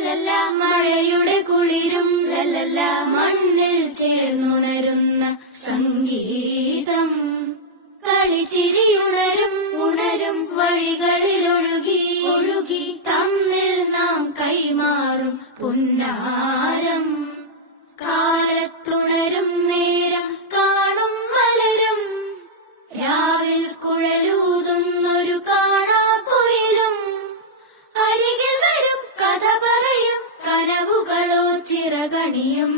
ലല്ലല്ല മഴയുടെ കുളിരും ലല്ലല്ല മണ്ണിൽ ചേർന്നുണരുന്ന സംഗീതം കളിച്ചിരിയുണരും ഉണരും വഴികളിൽ ഒഴുകി ഒഴുകി തമ്മിൽ നാം കൈമാറും പുന്നാരം കാലത്തുണരും നേരം കാണും മലരും രാവിൽ കുഴലൂതുന്നൊരു കാണാക്കുയിലും അരികിൽ വരും കഥ പറയും കനവുകളോ ചിറകണിയും